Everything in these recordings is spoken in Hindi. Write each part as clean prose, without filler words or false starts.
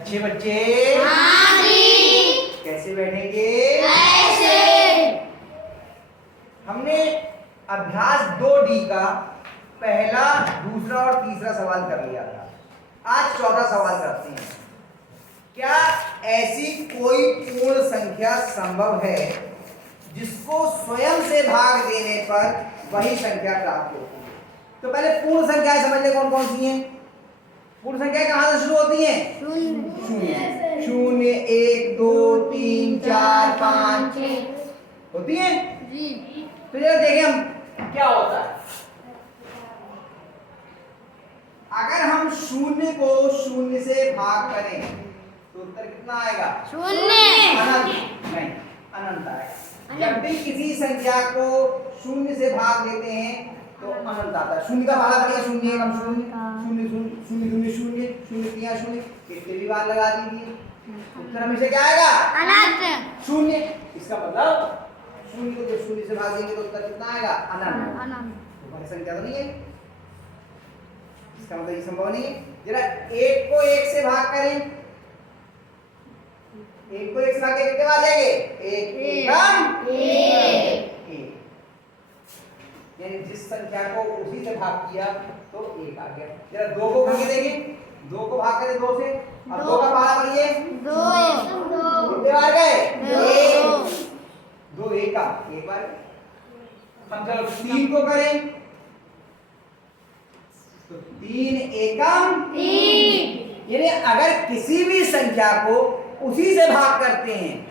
अच्छे बच्चे हाँ जी। कैसे बैठेंगे? ऐसे। हमने अभ्यास 2D का पहला, दूसरा और तीसरा सवाल कर लिया था। आज चौथा सवाल करते हैं। क्या ऐसी कोई पूर्ण संख्या संभव है जिसको स्वयं से भाग देने पर वही संख्या प्राप्त होती है? तो पहले पूर्ण संख्याएं समझ ले कौन कौन सी हैं। पूर्ण संख्याएं कहां से शुरू होती हैं? शून्य। शून्य, एक, दो, तीन, चार, पाँच, होती है जी। तो जरा देखें हम क्या होता है। अगर हम शून्य को शून्य से भाग करें तो उत्तर कितना आएगा? शून्य। अनंत नहीं, अनंत आएगा। जब भी किसी संख्या को शून्य से भाग देते हैं तो अनंत आता है। शून्य का भागा बनेगा शून्य एकम शून्य, शून्य शून्य शून्य शून्य शून्य, शून्य तिया शून्य, कितने भी बार लगा दीजिए उत्तर हमेशा क्या आएगा? अनंत। शून्य। इसका मतलब शून्य को जब शून्य से भाग देंगे तो उत्तर कितना आएगा? अनंत। अनंत। तो बड़ी संख्या तो नहीं है, इसका मतलब ये संभव नहीं है। जरा एक को एक से भाग करें, एक को एक से भाग के कितने बार जाएंगे? एक एकम एक। यानी जिस संख्या को उसी से भाग किया तो एक आ गया। जरा दो को करके देखें, दो को भाग करें दो से, और दो का पहाड़ा बढ़िए दो। कितने बार गए? दो। दो एक का एक बार। हम चलो तीन को करें तो तीन एकम तीन। यानी अगर किसी भी संख्या को उसी से भाग करते हैं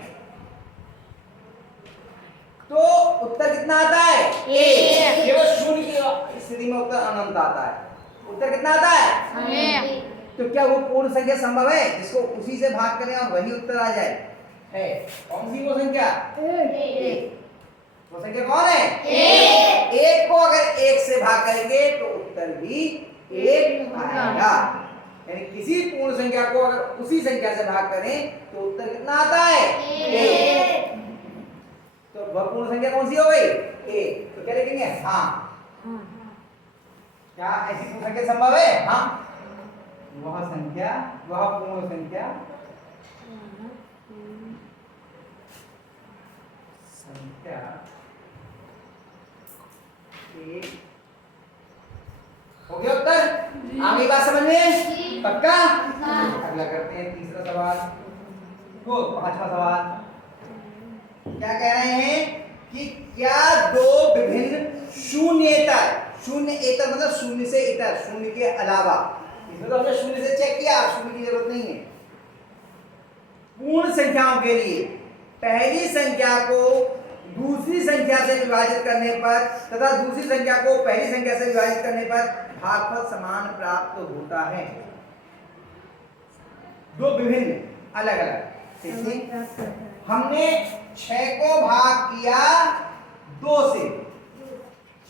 तो उत्तर कितना आता है? एक। केवल शून्य की स्थिति में उत्तर अनंत आता है। उत्तर कितना आता है? तो क्या वो पूर्ण संख्या संभव है जिसको उसी से भाग करें और वही उत्तर आ जाए? है। कौन सी वो संख्या? एक। वो संख्या कौन है? एक। एक को अगर एक से भाग करेंगे तो उत्तर भी एक आएगा। यानी किसी पूर्ण संख्या को अगर उसी संख्या से भाग करें तो उत्तर कितना आता है? एक। तो वह पूर्ण संख्या कौन सी हो गई? एक। तो क्या लिखेंगे? हाँ। क्या ऐसी पूर्ण संख्या संभव है? हाँ। वह संख्या, वह पूर्ण संख्या एक हो गया उत्तर। आगे बात समझ में पक्का? अगला करते हैं तीसरा सवाल, तो पांचवा सवाल क्या कह रहे हैं कि क्या दो विभिन्न शून्येतर, शून्येतर मतलब शून्य से इतर, शून्य के अलावा, इसमें तो हमने शून्य से चेक किया, शून्य की जरूरत नहीं है। पूर्ण संख्याओं के लिए पहली संख्या को दूसरी संख्या से विभाजित करने पर तथा दूसरी संख्या को पहली संख्या से विभाजित करने पर भागफल समान प्राप्त होता है। दो विभिन्न अलग अलग। हमने 6 को भाग किया 2 से,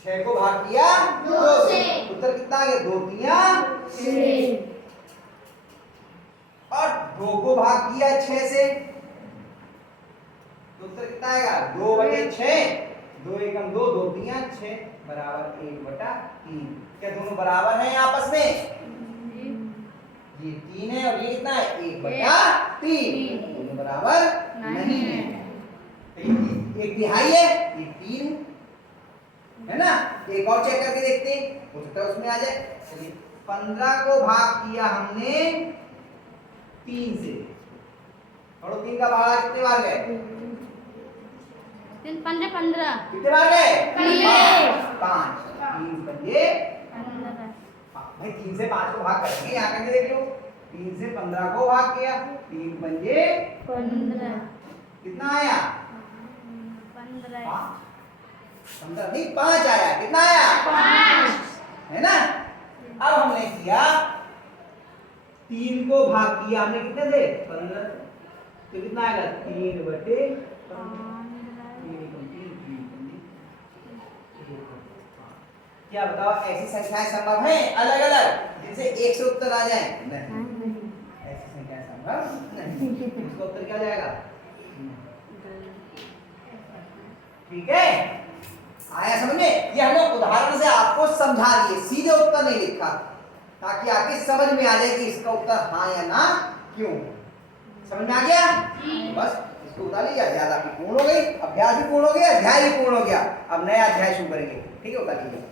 6 को भाग किया 2 से, उत्तर कितना आ गया? 2 तिया 6। और 2 को भाग किया 6 से तो उत्तर कितना आएगा? 2/6, 2 एकम 2, 2 तिया 6 बराबर 1/3। क्या दोनों बराबर हैं आपस में? ये 3 है और ये कितना है? 1/3। दोनों बराबर नहीं है। एक तिहाई है, ये 3 है ना। एक और चेक करके देखते हैं, हो सकता है उसमें आ जाए। चलिए 15 को भाग किया हमने 3 से, और 3 का भाग कितने बार गए? 3 पंजे 15। कितने बार गए? 5। 3 पंजे भाई 3 से 5 को भाग करेंगे, यहाँ करके देख लो। 3 से 15 को भाग किया, 3 पंजे 15। कितना आया? 15 नहीं 5 आया। कितना आया? 5 है ना। अब हमने किया 3 को भाग किया हमने कितने से? 15 से, तो कितना आएगा? 3/3। क्या बताओ ऐसी संख्याएं संभव हैं अलग अलग जिनसे एक से उत्तर आ जाए? नहीं, ऐसी संख्याएं संभव नहीं। इसका उत्तर क्या जाएगा? ठीक है, आया समझ में? ये हमने उदाहरण से आपको समझा दिए, सीधे उत्तर नहीं लिखा ताकि आपकी समझ में आ जाए कि इसका उत्तर हाँ या ना क्यों? समझ में आ गया? बस इसको उतार लीजिए, अध्याय आपकी पूर्ण हो गई, अभ्यास भी पूर्ण हो गया, अध्याय भी पूर्ण हो गया। अब नया अध्याय शुरू करेंगे, ठीक है? उतार लीजिए।